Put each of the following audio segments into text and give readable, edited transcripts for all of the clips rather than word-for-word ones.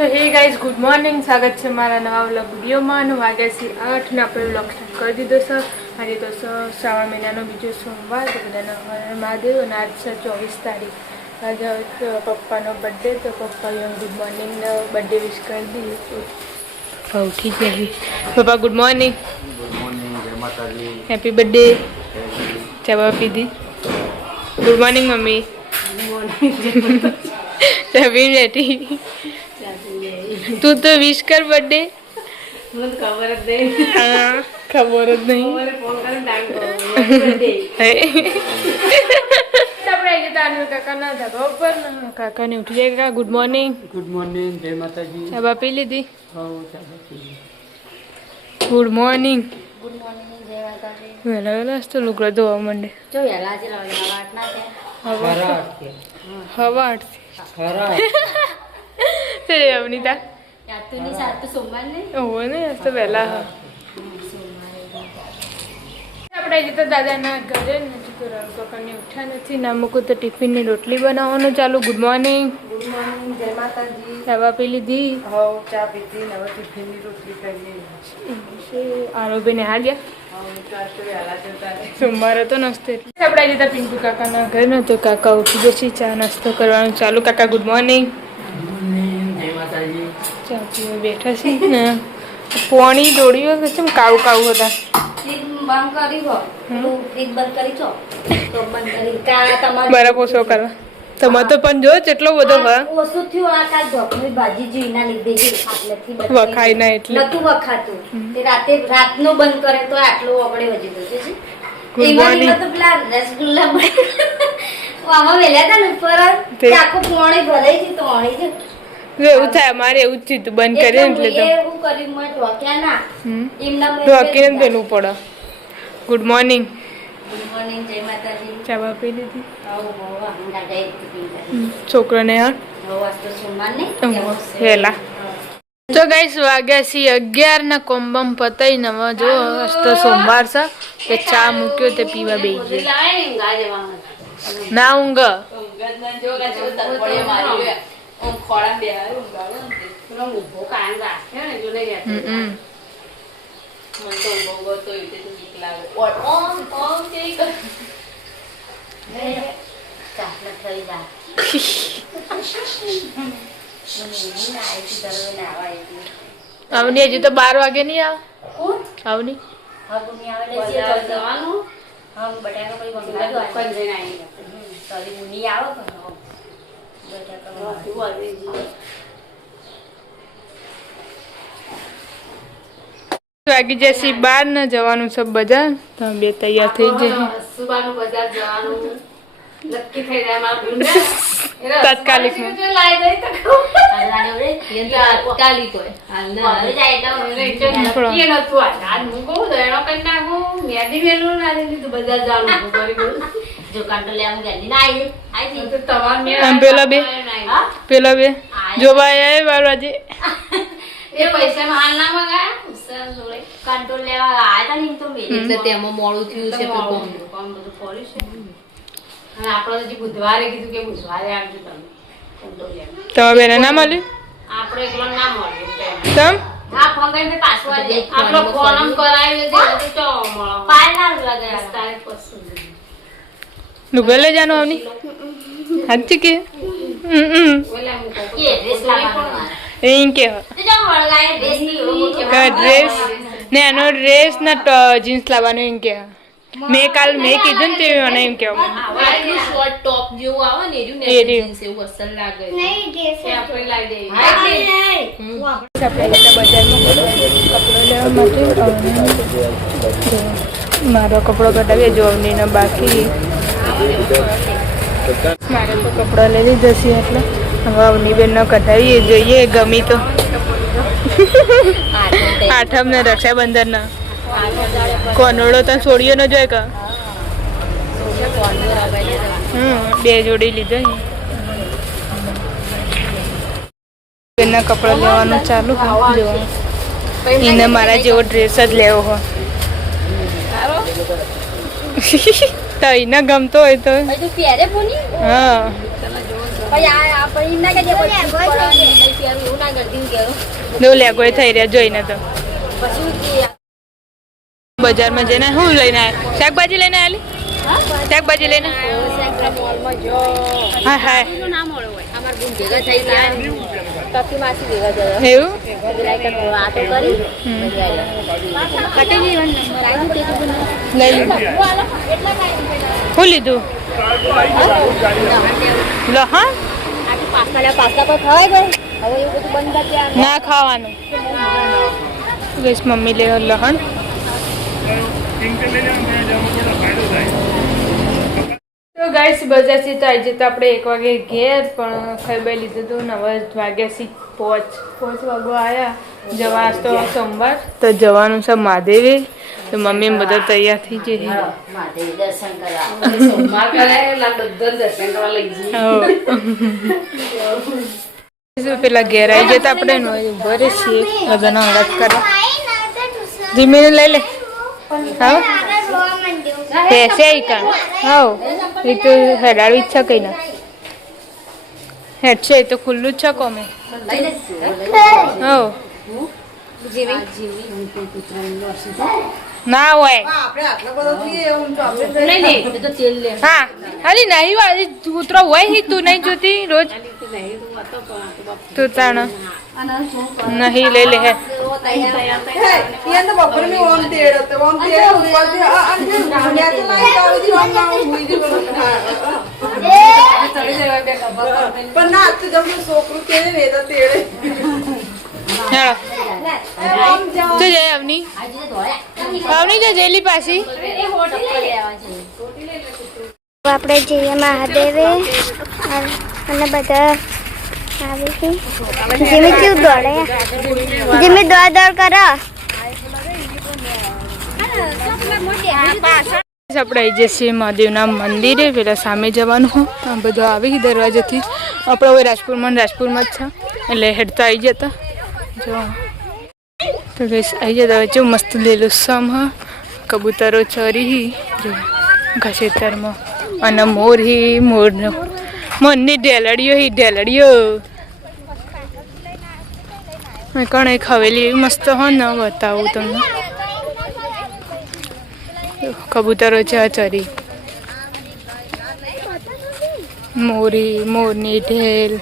તો hey guys good morning, સ્વાગત છે મારા નવા વ્લોગ વિડીયોમાં. વાગ્યા છે 8 ને આપણે વ્લોગ સ્ટાર્ટ કરી દીધો છે. આજે તો શ્રાવણ મહિનાનો બીજો સોમવાર, તો બધાનો મહાદેવ. અને આજ છે 24 તારીખ. આજે પપ્પાનો બર્થડે, તો પપ્પાએ ગુડ મોર્નિંગ બર્થડે વિશ કરી દીધી. ઉઠી ગઈ. પપ્પા ગુડ મોર્નિંગ. ગુડ મોર્નિંગ, જય માતાજી. Happy birthday. ચા પીધી? Good morning mummy. Good morning. ચા પી બેઠી. તું તો વિશ કર બર્થડે. મને ખબર જ નહીં. હા ખબર જ નહીં. કાકાના ધાબા ઉપર કાકાને ઉઠી જાય. કાકા ગુડ મોર્નિંગ. ગુડ મોર્નિંગ, જય માતાજી. ચા પી લીધી? હા, ગુડ મોર્નિંગ. ગુડ મોર્નિંગ, જય માતાજી. વહેલા વહેલા તો લુગડો ધોવા માંડે. જો વહેલા જ વાટ ના છે. હવા તે અવનીતા યાદ તો નહીં, સાત તો સોમવાર નહીં. ઓહો ને આજ તો વહેલા આપણે હજી તો દાદાના ઘરે નથી. તો કાકાને ઉઠ્યા નથી. ના મૂકું તો ટિફિનની રોટલી બનાવવાનું ચાલુ. Good morning. ગુડ મોર્નિંગ, જય માતાજી. ચા પી લીધી? હવ ચા પીધી ને હવે ટિફિનની રોટલી કરી. આરોબીને હાલ ગયા. તો વહેલા જતા રહે. સોમવાર હતો નાસ્તો એટલે આપણે હજી તો પિંકુ કાકાના ઘર નતો. કાકા ઉઠી જશે, ચા નાસ્તો કરવાનું ચાલુ. કાકા ગુડ મોર્નિંગ. જય માતાજી. ચા પીવા બેઠા છે ને પોણી દોડ્યો કેમ કાવું કાવું હતા. ફ્રીજ બંધ કરી હો. ફ્રીજ બંધ કરી છો તો બંધ કરી કા તમારે બરાબર ઓછો કરવા તમારે તો પણ જો કેટલો બધો હા ઓછું થયું. આ કાલ ઢોકળી ભાજી જોઈના લીધે જ આટલેથી વખાય ના એટલે નતું વખાતું. તે રાતનો બંધ કરે તો આટલો આપણે વજી દો છે. Good morning. તો પેલા રસગુલ્લા આમાં વેલ્યા હતા ને ઉપર આખું પોણી ભરાઈ ગયું તો અણી જ એવું થાય. અમારે એવું જ થયું બંધ કરે એટલે તો એવું કર્યું મેં ઢોક્યા ના એમના ઢોકીને પેલું પડે. Good morning. ગુડ મોર્નિંગ, જય માતાજી. ચા પી લીધી? દાદાએ છોકરાને હા આજ તો સોમવાર નહીં વહેલા. તો ગાઈસ વાગ્યા છે 11 ના કોમ્બમ પતાઈ ને હવે જો આજ તો સોમવાર છે. તે ચા મૂક્યો તે પીવા બેસી ગયા. ના ઊંઘ આવની હજી તો 12 વાગે નહીં આવે. આવની વાગી જશે 12 ને જવાનું છે બજાર. તમે બે તૈયાર થઈ જશે. તાત્કાલિક પેલા બે જોવા બાળવાજી કંટ્રોલ લેવા આવ્યા હતા ને તો એટલે તેમાં મોડું થયું છે. આપણે હજી બુધવારે કીધું કે બુધવારે આવજો તમે કંટ્રોલ લેવા. તમારા બેને ના મળ્યું? આપણે એકલો ના મળ્યું. તમ હા ફોન કરીને પાછો આપણો ફોન કરાવી દે તો મળો પાય ના લાગે તારીખ પસંદ નુગલે જાનો આવની હાચી કે ઓલા હું કહું કે ડ્રેસ લાવવાનો એમ કે તો જો વળગાય ડ્રેસ ની ડ્રેસ ને એનો ડ્રેસ ના જીન્સ લાવવાનો એમ કે મેં કીધું ને તે મને એમ કેવું શોર્ટ ટોપ જેવું આવે ને એ રહ્યું. જીન્સ એવું અસર લાગે. આપણે લાવી દે. આપણે બજારમાં કપડો લેવા માટે મારો કપડો કટાવીએ જોવનીનો બાકી. મારે તો કપડો લઈ લીધો છે એટલે હવે અવની બેનનો કઢાવીએ જોઈએ ગમી તો. આઠમ ને રક્ષાબંધન ના કોનોડો તો છોડીઓ ન જોઈ કા. બે જોડી લીધો. બેનના કપડા લેવાનું ચાલુ જોવાનું. એને મારા જેવો ડ્રેસ જ લેવો હોય તો એને ગમતો હોય તો પહેરે બોની હા દો લેગો એ થઈ રહ્યા જોઈને તો બજારમાં જઈને શું લઈને આવ્યા શાકભાજી લઈને આવેલી શાકભાજી લઈને હા હા એવું લઈ શું લીધું લહણ ના ખાવાનું બસ મમ્મી લે લહણ તો ગાઈસ બજારથી તો આવી જતા આપણે 1 વાગે ઘેર પણ ખાઈ બાઈ લીધું હતું 9 વાગ્યાથી 5 વાગવા આવ્યા જવા તો સોમવાર તો જવાનું છે મહાદેવે તો મમ્મી બધા તૈયાર થઈ જઈ પેલા ઘેર આવી જતા આપણે ભરે છીએ બધાનો અંગાત કરવા જીમીને લઈ લે હા पैसे ही कर हाँ ये तो हेडार इच्छा कहीं ना हेड से तो खुल्लू इच्छा को में हाँ ना हुआ है हाँ अरे नहीं वाली उतरा हुआ ही तू नहीं जोती रोज तू ताना नहीं ले ले है तो जय अवनी अवनी जो जेली पासी આપણે જઈએ મહાદેવે અને બધા આવી છે જીમી કેવું દોડે જીમી દોડ કરો આપણે આવી જઈએ મહાદેવના મંદિરે પેલા સામે જવાનું આ બધું આવી દરવાજાથી આપણે હવે રાજપુરમાં જ છે એટલે હેડતા આવી જતા જો તો આવી જતા જો મસ્ત લીલુંછમ હા કબૂતરો ચરી જો ઘાસેતરમાં અને મોર હી મોરની ઢેલડીઓ કણ એક હવેલી એવી મસ્ત હોય ને બતાવું તમને કબૂતરો છે ચરી મોરની ઢેલ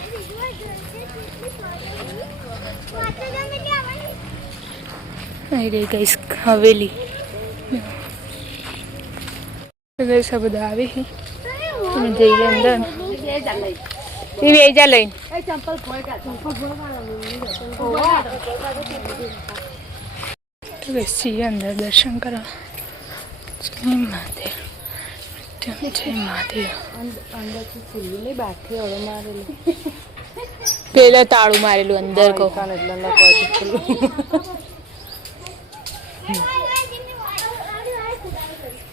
અરે ગઈસ હવેલી ગઈસ આ બધા આવી તમે જઈએ અંદર એ વેજા લઈને છીએ અંદર દર્શન કરવા જય મહાદેવ જય મહાદેવ પેલા તાળું મારેલું અંદર કહો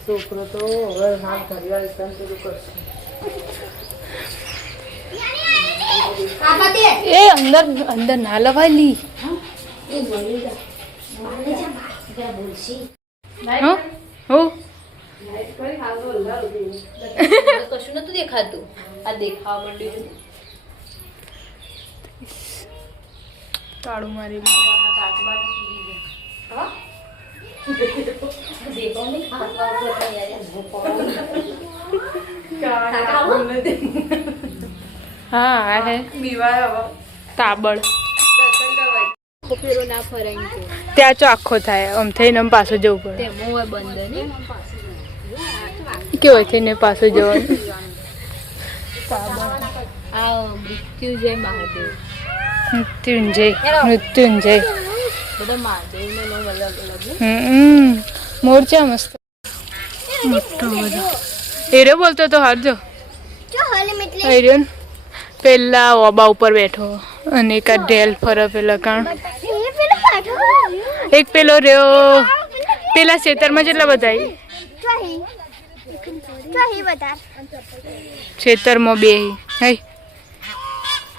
છોકરો તો હવે હાથ ઘડિયાળ પેલું કરશે એ અંદર ના લવાયેલી કશું નતું દેખાતું આ દેખાવા માંડ્યું તાળું મારેલું હા આ હે તાબડ ના ફરાય ત્યાં ચો આખો થાય આમ થઈને આમ પાછું જવું પડે તેમાં હોય બંધ ને કેવું થઈને પાછું જવાનું આ મૃત્યુજય મહાદેવ મૃત્યુંજય બધા મહાદેવનો નામ અલગ અલગ મોરચા મસ્ત મોટો બધો એરે બોલતો તો હારજો આર્યન પેલા ઓબા ઉપર બેઠો અને એક આ ઢેલ ફરે પેલા કાણ એક પેલો રહ્યો પેલા ખેતરમાં જેટલા બધા ખેતરમાં બે હે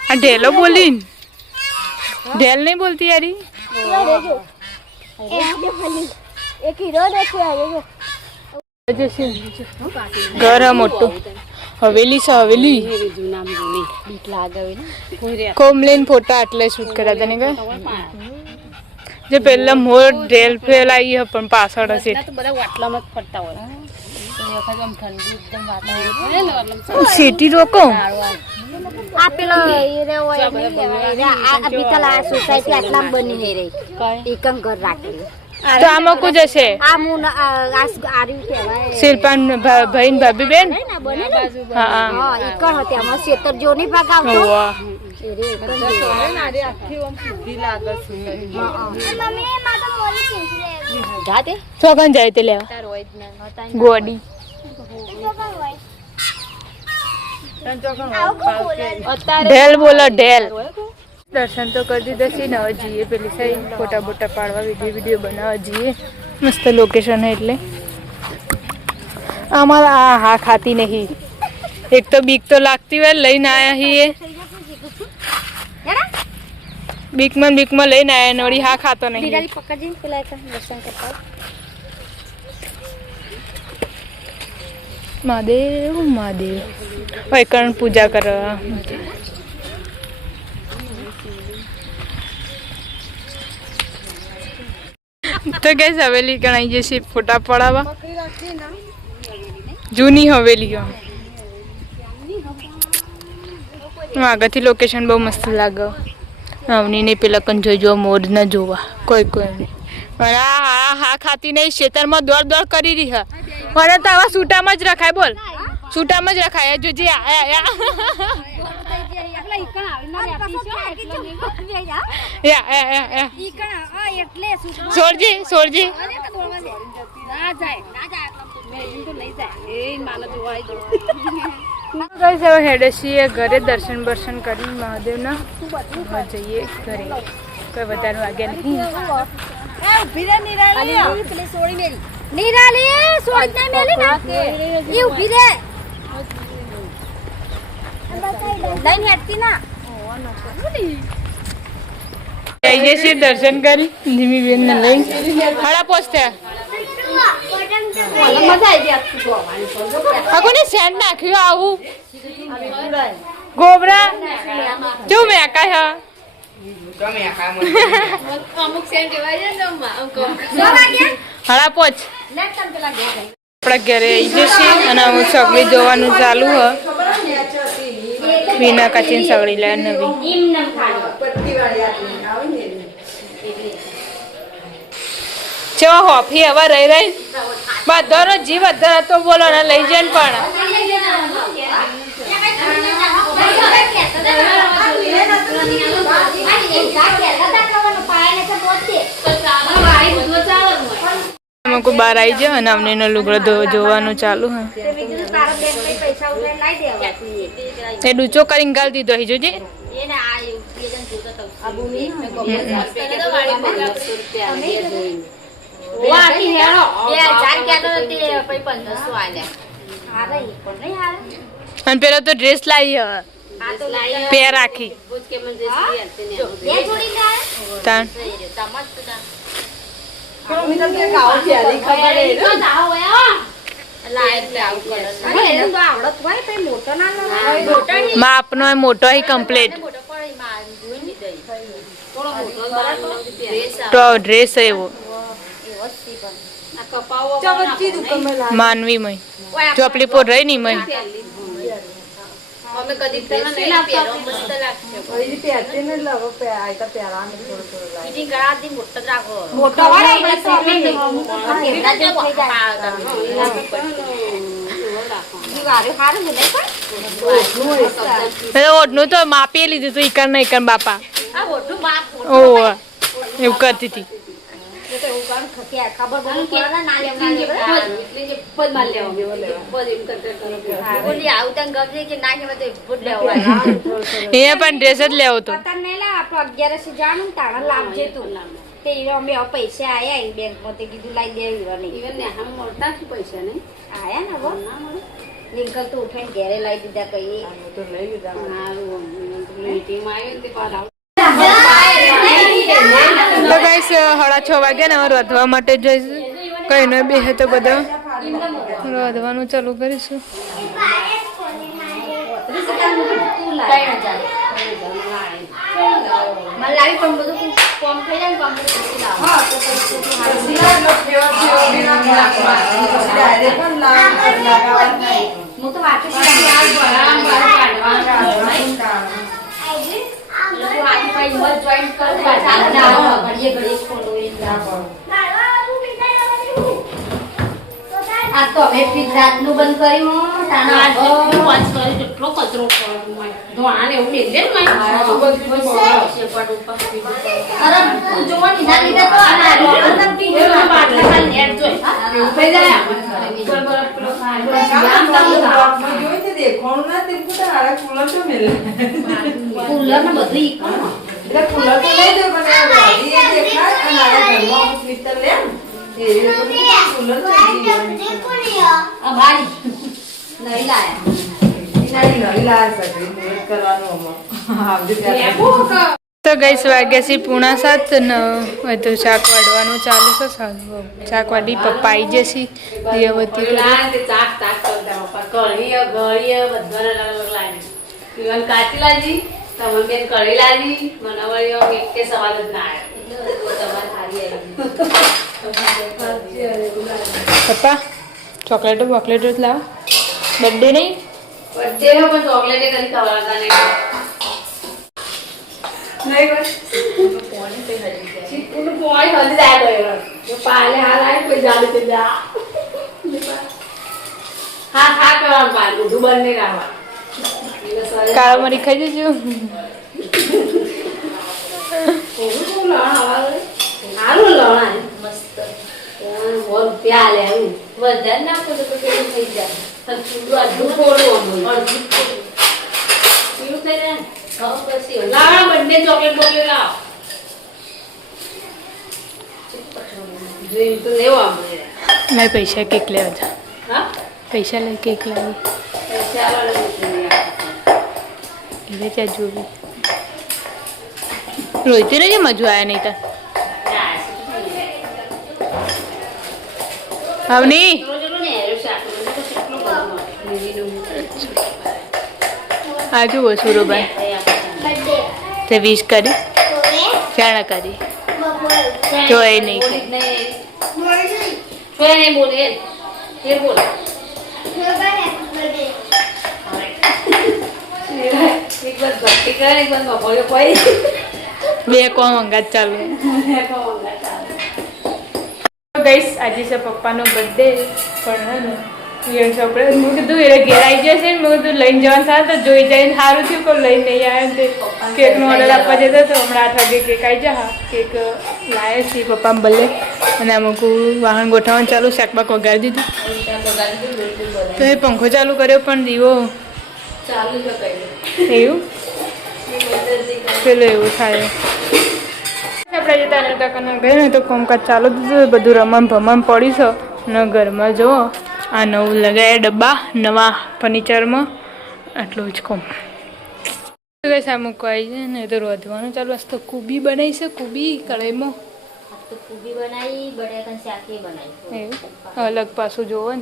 આ ઢેલો બોલી ઢેલ નહીં બોલતી યારી એક હીરો દેખ્યો ઘર મોટું હવેલી છે હવેલી કોમલીન ફોટા એટલે શૂટ કર્યા હતા ને કે જે પેલા મોર ઢેલ ફેલાઈ પણ પાછળ હશે સિટી રોકો આ પેલો હીરે હોય નહીં લેવાય. આ બીતલા સોસાયટી આટલામાં બની હે રહી એકમ ઘર રાખેલું તો આમાં કુજ હશે આ મુન આર્યું કહેવાય શિલ્પાન ભાઈ ને ભાભી બેન ના બને ને? હા હા હા એકણ હતી આમાં સેતર જો નહીં ભાગાવતો હોવા. એ રે એકણ મમ્મી માં તો મોરી ચીંચી જાતે ચોકન જાય તે લેવા ગોડી ઢેલ બોલો ઢેલ. દર્શન તો કરી દીધા છે ને હવે જઈએ પેલી સાઈડ ફોટા બોટા પાડવા વિડીયો બનાવવા જઈએ મસ્ત લોકેશન હે એટલે અમારા આ હા ખાતી નહીં એક તો બીક તો લાગતી હોય લઈને આયા છીએ બીકમાં લઈને આયા ને વળી હા ખાતો નહીં બિરાડી પકડજી પેલા એક દર્શન કરતા મહાદેવ મહાદેવ વૈકરણ પૂજા કરવા તો ગઈ હવેલી ગણાઈ જશે ફોટા પડાવવા જૂની હવેલી આગળથી લોકેશન બહુ મસ્ત લાગે અવનીને પેલા કન જોઈ મોર ના જોવા કોઈ નહીં હા હા ખાતી નહીં ખેતરમાં દોડ કરી રહી હા મને તો આવા સૂટામાં જ રખાય બોલ સૂટામાં જ રખાય જોજે સોરજી હેડે છીએ ઘરે દર્શન બર્શન કરી મહાદેવના જઈએ ઘરે કોઈ વધારે વાગ્યા નહીં જઈએ છીએ દર્શન કરી ધીમી બેન ને લઈ હળા પોસ્ટે કોને સેન્ડ નાખ્યું આવું ગોબરા જો મેં કાય હળા પોચ આપણા ઘરે આવી જશે અને હું સગડી જોવાનું ચાલુ હ મીના કાચીને સગડી લે નવી ચેવા હોફી હવે રહી બધાનો જીવ અધર હતો બોલો ને લઈ જાય પણ બહાર આવી જાય અને અમને એનો લુગડો જોવાનું ચાલુ હા એ ડૂચો કરીને ગાળ દીધો અહીં જોજે અને પેલો તો ડ્રેસ લાવી પેર રાખી માપનો મોટો હી કમ્પ્લીટ તો ડ્રેસ એવો માનવી મય ચોપલી પોર રહી ની મય ઓઢનું તો માપી લીધું તું ઈકર ને ઈકર બાપા ઓ એવું કરતી હતી એ પણ ડ્રેસ જ લેવો તો પૈસા આયા બેંક માંથી કીધું લાઈ દેવી પૈસા નહીં આયા ને લિંકલ તો ઉઠાઈને ઘેરે લાવી દીધા કઈ તો ગાઈસ 6:30 વાગ્યા ને રોધવા માટે જઈશું કઈ ન બેહે તો બધા રોધવાનું ચાલુ કરીશું લાવી. મને લાવી પણ બધું કોમ થઈ જાય ને કોમ પછી લાવો. હા તો પછી સીધા ફેવા બી ના રાખવા પછી ડાયરેક્ટ પણ લગાવવા નહીં. હું તો વાંચું છું. લોકો હાથી પાઈ મત જોઈન્ટ કરતા ચાલે ના ઘડીએ ઘડીએ ખોલો એ આ તો હવે ફીટ રાતનું બંધ કર્યું તાના કેટલો કચરો ધોળાને એવું નહીં લે ને અરે તું જોવા નીના લીધે તો આ અંદર ટીવી બાટલા ખાલી નેટ જોઈ એવું થઈ જાય જોઈ તે દેખોણ ના તે કુટા આરા કુલર તો મેલે કુલર ને બધું ઈકણ એટલે કુલર તો લઈ દે પણ આ વાડી એ દેખાય અને આરા ઘરમાં સ્વીટર લે એ કુલર તો આ બારી નહીં લાયા નવી લાલ સકરી મેળ કરવાનું અમાર આવજે ત્યારે તો ગઈસ વાગ્યા છે 6:45 ને બધું શાક વાળવાનું ચાલુ છે. સારું શાક વાળી પપ્પા આવી જશે દિયાવતી ચાક ચાક કરતા પપ્પા કઢીય ગળીય બધાને અલગ અલગ લાવી પીવન કાચી લાજી તમને બેન કઢી લાજી બનાવણીઓ એક કે સવાલ જ ના પપ્પા ચોકલેટો બોકલેટો જ લાવો બર્થડે નહીં બર્થડે હો પણ ચોકલેટ કદી ખવડાવતા નહીં ચીકુનું પોઈ હલી જાય ગયો જો પાલે હાલ આય કોઈ જાડે તે જા હા હા કરવાનું પાલ બધું બંને રાખવા કાળા મરી ખાઈ જજો. સારું લણા મસ્ત રૂપિયા લે આવું વધારે નાખો તો કેવું થઈ જાય અડધું થોડું અડધું પીળું થઈ જાય ને પછી લાવ બંને ચોકલેટ બોકલેટ લાવ ડ્રીમ તો લેવો આપણે મેં પૈસા કેક લેવા હતા હા પૈસા લઈ કેક લાવી પૈસા વાળા એટલે ત્યાં જોવી રોહિતી નહીં મજુ આવ્યા નહીં તાર આવની આજુ સુરોભાઈ તે વીસ કરી ચાણા કરી જો એ નહીં નહીં બોલે એ બોલે એક બાર ભક્તિ કરે એક બાર બપોરે કોઈ બે કોમ અંગાત ચાલુ ગઈસ આજે છે પપ્પાનો બર્થડે પણ આપણે મેં કીધું એ ઘેર આવી જશે ને મેં કીધું લઈને જવાનું થાય તો જોઈ જઈને સારું થયું કોઈ લઈને નહીં આવ્યા તે કેકનો ઓર્ડર આપવા જતો હતો હમણાં 8 વાગે કેક આવી જા કેક લાવ્યા છીએ પપ્પા ભલે અને અમુક વાહન ગોઠવવાનું ચાલુ શાકબાક વગાડી દીધું તો એ પંખો ચાલુ કર્યો પણ દીવો ચાલુ છે કઈ એવું પેલો એવું થાય આપણે જતા નતા કના ગયા ને તો કામકાજ ચાલુ દીધું બધું રમણ ભમણ પડી છે ને ઘરમાં જો આ નવું લગાવ્યા ડબ્બા નવા ફર્નિચરમાં આટલું જ કોમ આ મૂકવાઈ જાય ને તો રોધવાનું ચાલુ આજ તો કુબી બનાવી છે કુબી કઢાઈમાં તો પૂરી બનાવી બટાકાની શાકી બનાવી એવું અલગ પાછું જોવો ને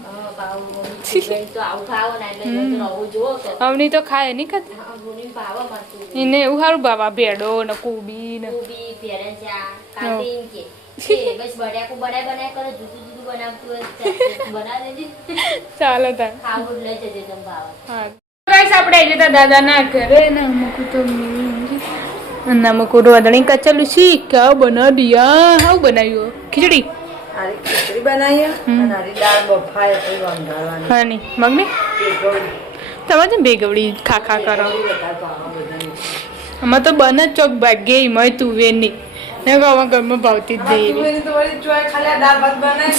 તો આવું ખાવો ને એટલે આવું જોવો તો અવની તો ખાય નહીં ખાતા ગુની ભાવા મારતું એને એવું સારું બાબા ભેડો ને કુબી ને પૂરી ફેરંચા કાટીન કે બસ બટાકું બનાય કરે જુદું જુદું બનાવતું હોય બનાવી દેજે ચાલો તાર ખાવું લઈ જજે તમ ભાવા હા ગાઈસ આપણે આવી જતા દાદાના ઘરે ને અમુક તો અને અમુક રોદણી કચેલું શી ક્યાં બનાવી દિયા હાવ બનાવ્યું ખીચડી આરી ખીચડી બનાવીએ અને આરી દાળ બફાય પછી વંગાળવાની હા નહીં મગની તમે તો બેગવડી ખા કરો આમાં તો બને જ ચોક ભાગ્યે મય તું વેની ને આમાં ઘરમાં ભાવતી જ નહીં તો વળી ચોય ખાલી દાળ ભાત બનાવી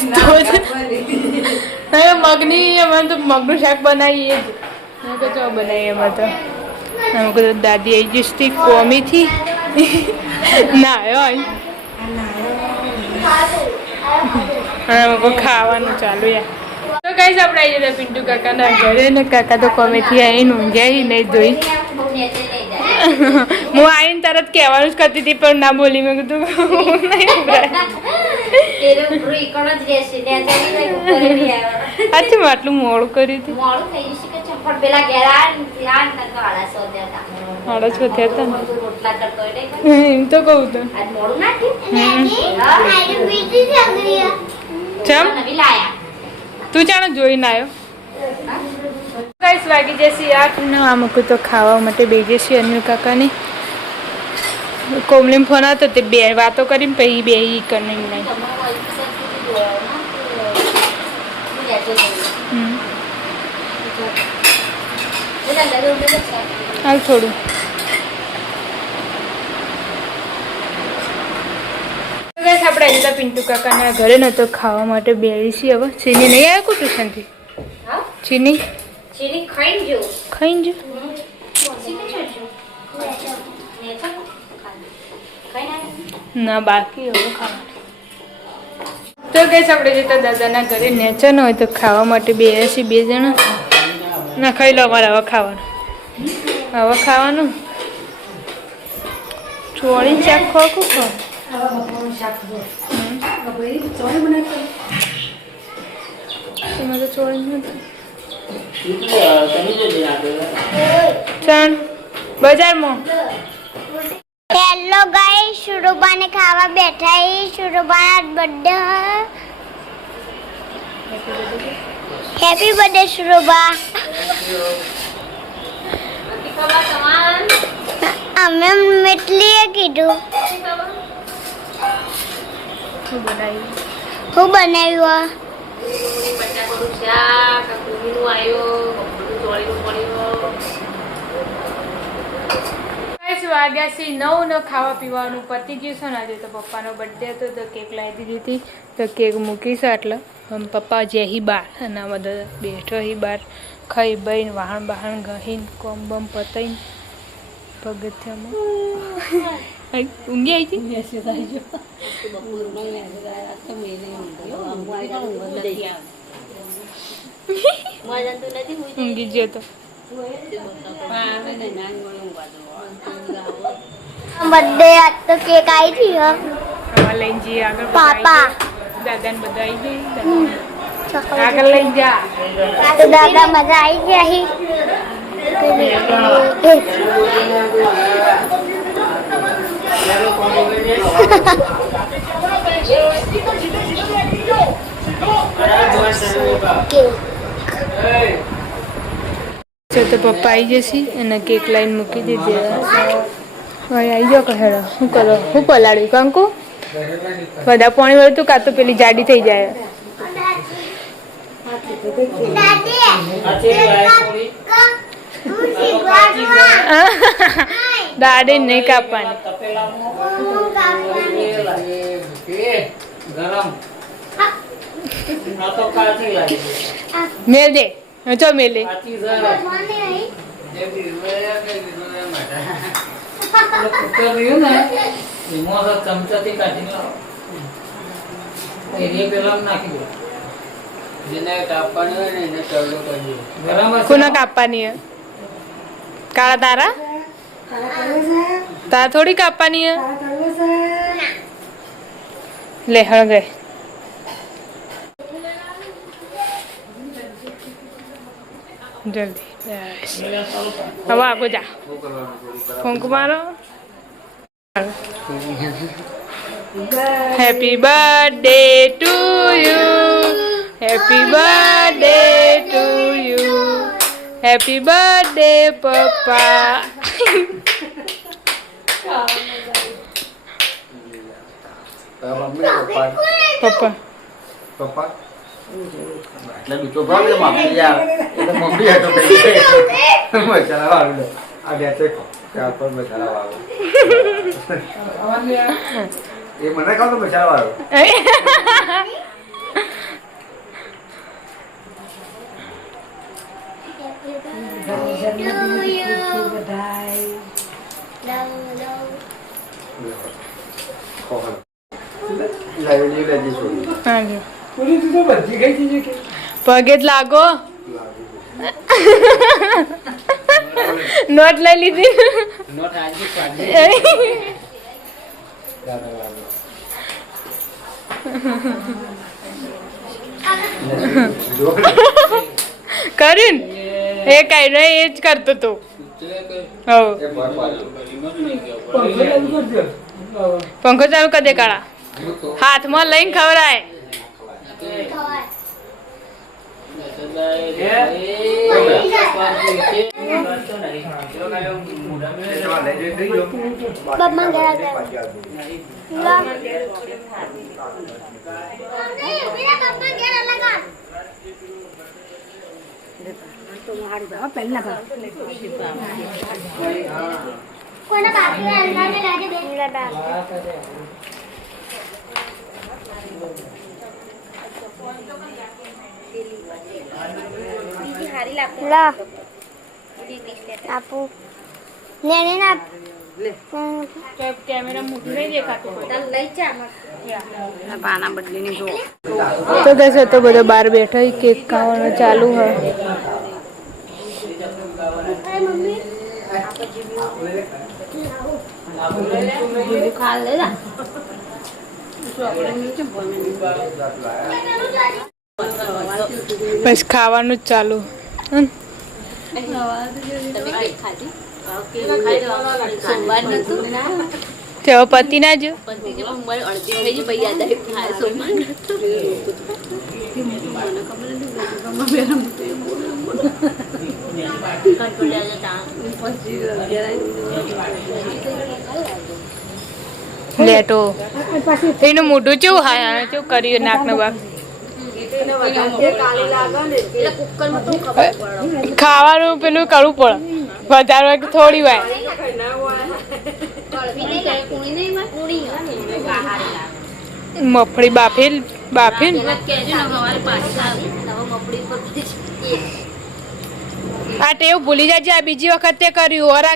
મગની અમારે તો મગનું શાક બનાવીએ જ મેં તો ચો બનાવીએ એમાં તો અમે કીધું દાદી આવી જઈશ તી કોમીથી ના હોય અને અમે ખાવાનું ચાલુ યાર તો કઈ આપણે આવી જતા પિન્ટુ કાકાના ઘરે ને કાકા તો કોમેથી આવીને ઊંઘ્યા નહીં જોઈ હું આવીને તરત કહેવાનું જ કરતી હતી પણ ના બોલી મેં કીધું નહીં રહેશે અચ્છા આટલું મોડું કર્યું હતું મોડું થઈ જશે કે ચમ પણ પેલા ઘેર આ ને તો આળા સો દેતા. આળા સો થયા તા ને. તું રોટલા કરતો હોય ને એમ તો કહું તો આજ મોડું ના થયું? ચમ નવી લાયા. તું જાણે જોઈને આવ્યો ગાઈસ વાગી જશે 8 ને આ મૂકું તો ખાવા માટે બેજે છે અનિલ કાકાની કોમલીમ ફોન હતો તે બે વાતો કરીને પછી બે ઈ કરીને નહીં તમારો ઓફિસર સુધી જોયો ના તો લેતો જઈએ. બધા લગે ઉડે છે. હાલ થોડું ગાઈસ આપણે આજે તો પિન્ટુ કાકાના ઘરે નતો ખાવા માટે બેસી છીએ હવે ચીની નહીં આવ્યો કોઈ ટ્યુશનથી હા ચીની ચીની ખાઈને જો. ખાઈને જો ચીની જોજો. ને તો ખાઈને આવે. ના બાકી હવે ખાવા તો ગઈશ આપણે જતા દાદાના ઘરે નેચર ન હોય તો ખાવા માટે બેસી બે જણા ના ખાઈ લો અમારે હવે ખાવાનું ચોળી શાક ખોખું ખો એમાં તો ચોળી નથી ચાલ બજારમાં હેલો ગાઈસ શુરુબાને ખાવા બેઠા હી શુરુબાના બર્થડે હેપી બર્થડે શુરુબા અમે મેટલીએ કીધું શું બનાવ્યું હું બનાવ્યું બટાકાનું શાક કોબીનું આવ્યો બપોરનું ચોળીનું પડ્યું વાગ્યા છે 9 ને ખાવા પીવાનું પતી ગયું છે ને આજે તો પપ્પાનો બર્થડે હતો તો કેક લાવી દીધી હતી તો કેક મૂકી છે એટલે પપ્પા જે હી બાર અને આ બધા બેઠો હી બાર ખાઈ બઈને વાહણ બહાણ ગહીને કોમ બમ પતાઈને પગથિયામાં ઊંઘી આવી હતી ઊંઘી ગયો તો બર્થડે આજ તો કેક આવી હતી હો આમાં લઈને જઈએ આગળ પાપા દાદાને બધા આવી ગઈ આગળ લઈને જા તો દાદા મજા આવી ગયા હી તો પપ્પા આવી જશે અને કેક લાઈન મૂકી દીધી હવે આવી જાઓ કહેડો શું કરો શું પલાળ્યું કંકુ બધા પાણી વળતું કાં તો પેલી જાડી થઈ જાય દાડી નહીં કાપવાની મેલ દે ચો મેલે ચમચાથી કાઢીને લાવો એ પેલા નાખી દો જેને કાપવાની હોય ને એને ચરડો કરી ગરમ કોને કાપવાની હે કાળા તારા તારા થોડી કાપવાની હે લે હળગે જલ્દી હવે આગો જા ફોંક મારો happy birthday to you happy birthday to you happy birthday પપ્પા પપ્પા પપ્પા એટલે બીજો પ્રોબ્લેમ આપી યાર એટલે મમ્મી હતો કઈ મસાલા વાળું આ બેઠે ત્યાં પર મસાલા વાળું એ મને કહો તો મસાલા વાળું લાવી લેજી છોડી હાજો પૂરી તું તો બધી ગઈ દીધી કે પગે જ લાગો નોટ લઈ લીધી નોટ આજે પાડી કરીન એ કઈ નહીં એ જ કરતો તો હવ એ ભર પાડો. પંખો ચાલુ કરી દે કાળા હાથમાં લઈને ખવડાય બમ્મા ગયા ગયા કોના બાકી અંદાજે લાગે બેન લા આપું ને ના કેમેરા મોટું નહીં દેખાતું પાના બદલીને જો તો દસ તો બધો બહાર બેઠો કેક ખાવાનું ચાલુ હોય ખા લે બસ ખાવાનું જ ચાલુ તમે કેક ખાધી સોમવાર નતું તે પતિ ના જો પછી જે ઉંમર અડધી થઈ ગઈ ભાઈ યાદ આવ્યું ખાય સોમવાર નતું લેટો એનું મોઢું કેવું હા કેવું કર્યું નાકનો ભાગ ખાવાનું પેલું કરવું પડે વધારે હોય કે થોડી વાર મફળી બાફેલ બાફેલ આ ટેવ ભૂલી જાય આ બીજી વખત તે કર્યું ઓરા